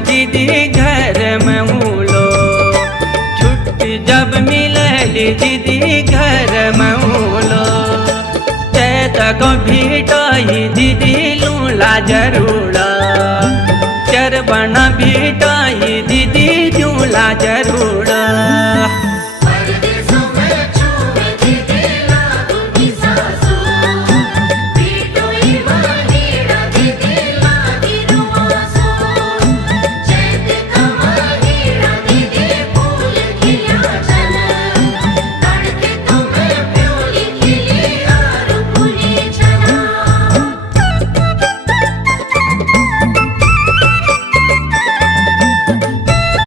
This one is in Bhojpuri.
दीदी घर में उलो। छुट्टी जब मिलली दीदी घर में उलो। तक भीटाई दीदी लूला जरूरा। चरबना भीटाई दीदी झूला जरूर।